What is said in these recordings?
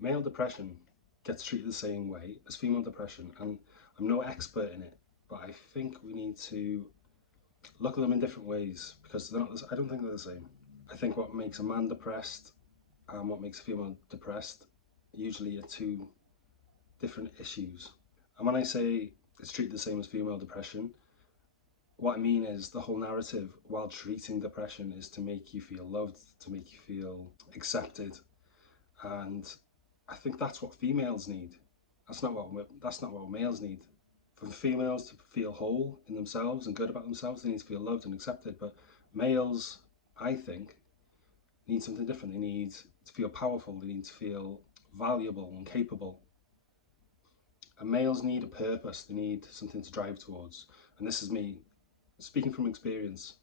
Male depression gets treated the same way as female depression, and I'm no expert in it, but I think we need to look at them in different ways because they're not. I don't think they're the same. I think what makes a man depressed and what makes a female depressed usually are two different issues. And when I say it's treated the same as female depression, what I mean is the whole narrative while treating depression is to make you feel loved, to make you feel accepted, and I think that's what females need. That's not what males need. For females to feel whole in themselves and good about themselves, they need to feel loved and accepted. But males, I think, need something different. They need to feel powerful. They need to feel valuable and capable. And males need a purpose. They need something to drive towards. And this is me speaking from experience.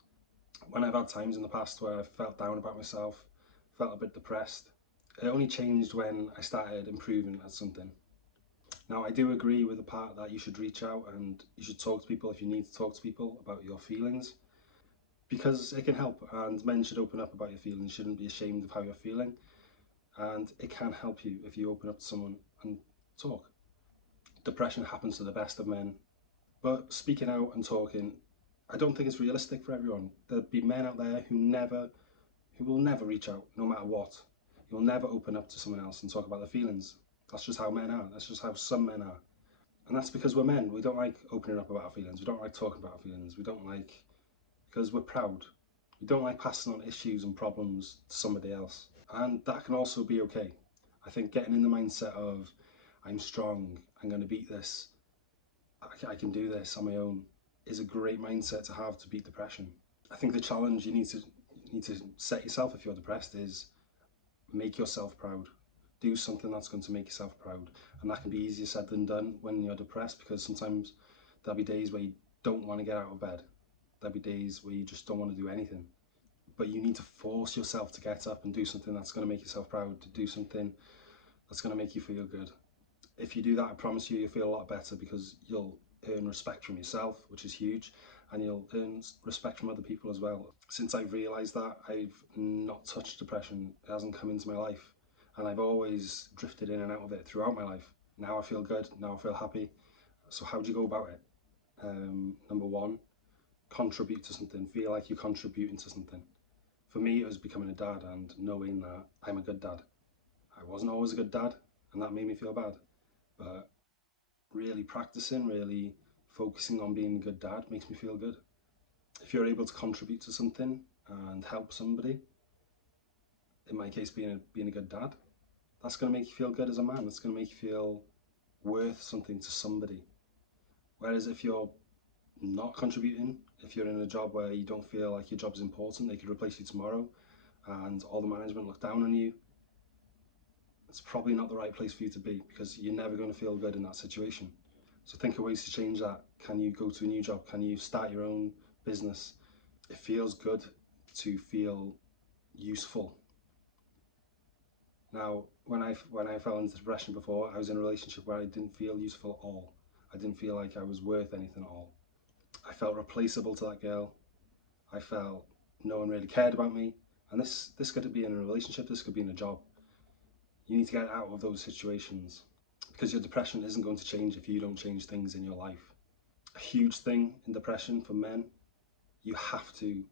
When I've had times in the past where I've felt down about myself, felt a bit depressed, it only changed when I started improving at something. Now, I do agree with the part that you should reach out and you should talk to people if you need to talk to people about your feelings, because it can help, and men should open up about your feelings. You shouldn't be ashamed of how you're feeling, and it can help you if you open up to someone and talk. Depression happens to the best of men, but speaking out and talking, I don't think it's realistic for everyone. There'll be men out there who will never reach out, no matter what. You'll never open up to someone else and talk about their feelings. That's just how men are. That's just how some men are. And that's because we're men. We don't like opening up about our feelings. We don't like talking about our feelings. We don't like, because we're proud. We don't like passing on issues and problems to somebody else. And that can also be okay. I think getting in the mindset of, I'm strong, I'm going to beat this, I can do this on my own, is a great mindset to have to beat depression. I think the challenge you need to set yourself if you're depressed is make yourself proud. Do something that's going to make yourself proud. And that can be easier said than done when you're depressed, because sometimes there'll be days where you don't want to get out of bed. There'll be days where you just don't want to do anything. But you need to force yourself to get up and do something that's going to make yourself proud, to do something that's going to make you feel good. If you do that, I promise you'll feel a lot better, because you'll earn respect from yourself, which is huge, and you'll earn respect from other people as well. Since I've realised that, I've not touched depression. It hasn't come into my life, and I've always drifted in and out of it throughout my life. Now I feel good, now I feel happy. So how do you go about it? Number one, contribute to something. Feel like you're contributing to something. For me, it was becoming a dad and knowing that I'm a good dad. I wasn't always a good dad, and that made me feel bad. But really practicing, really focusing on being a good dad makes me feel good. If you're able to contribute to something and help somebody, in my case being a good dad, that's going to make you feel good as a man. That's going to make you feel worth something to somebody. Whereas if you're not contributing, if you're in a job where you don't feel like your job's important, they could replace you tomorrow, and all the management look down on you, it's probably not the right place for you to be, because you're never going to feel good in that situation. So think of ways to change that. Can you go to a new job? Can you start your own business? It feels good to feel useful. Now, when I fell into depression before, I was in a relationship where I didn't feel useful at all. I didn't feel like I was worth anything at all. I felt replaceable to that girl. I felt no one really cared about me. And this could be in a relationship, this could be in a job. You need to get out of those situations, because your depression isn't going to change if you don't change things in your life. A huge thing in depression for men, you have to,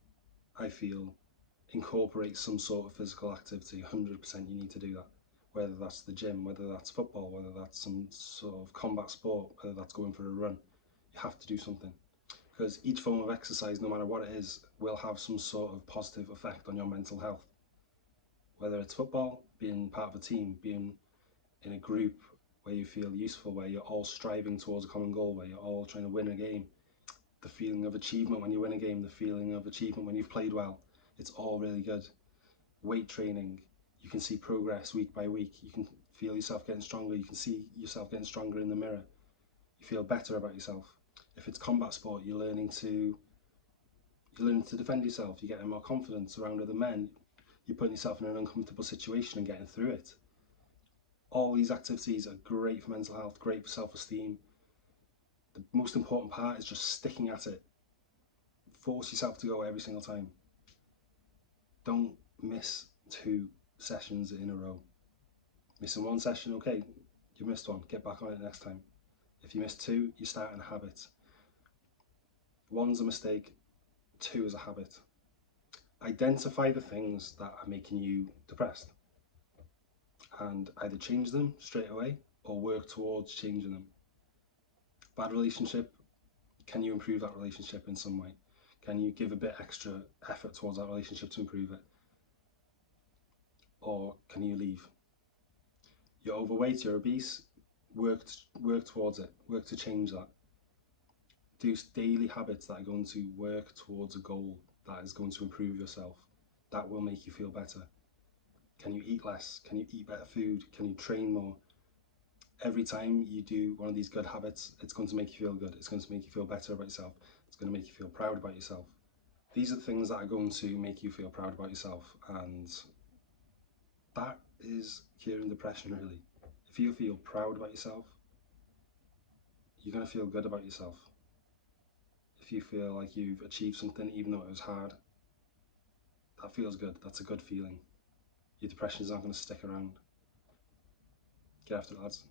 I feel, incorporate some sort of physical activity. 100% you need to do that. Whether that's the gym, whether that's football, whether that's some sort of combat sport, whether that's going for a run, you have to do something. Because each form of exercise, no matter what it is, will have some sort of positive effect on your mental health. Whether it's football, being part of a team, being in a group where you feel useful, where you're all striving towards a common goal, where you're all trying to win a game, the feeling of achievement when you win a game, the feeling of achievement when you've played well, it's all really good. Weight training, you can see progress week by week. You can feel yourself getting stronger. You can see yourself getting stronger in the mirror. You feel better about yourself. If it's combat sport, you're learning to defend yourself. You're getting more confidence around other men. You're putting yourself in an uncomfortable situation and getting through it. All these activities are great for mental health, great for self-esteem. The most important part is just sticking at it. Force yourself to go every single time. Don't miss 2 sessions in a row. Missing one session, okay, you missed one, get back on it next time. If you miss two, you're starting a habit. One's a mistake, two is a habit. Identify the things that are making you depressed and either change them straight away or work towards changing them. Bad relationship, can you improve that relationship in some way? Can you give a bit extra effort towards that relationship to improve it? Or can you leave? You're overweight, you're obese, work towards it, work to change that. Do daily habits that are going to work towards a goal that is going to improve yourself. That will make you feel better. Can you eat less? Can you eat better food? Can you train more? Every time you do one of these good habits, it's going to make you feel good. It's going to make you feel better about yourself. It's going to make you feel proud about yourself. These are the things that are going to make you feel proud about yourself, and that is curing depression, really. If you feel proud about yourself, you're going to feel good about yourself. If you feel like you've achieved something, even though it was hard, that feels good. That's a good feeling. Your depression is not going to stick around. Get after it, lads.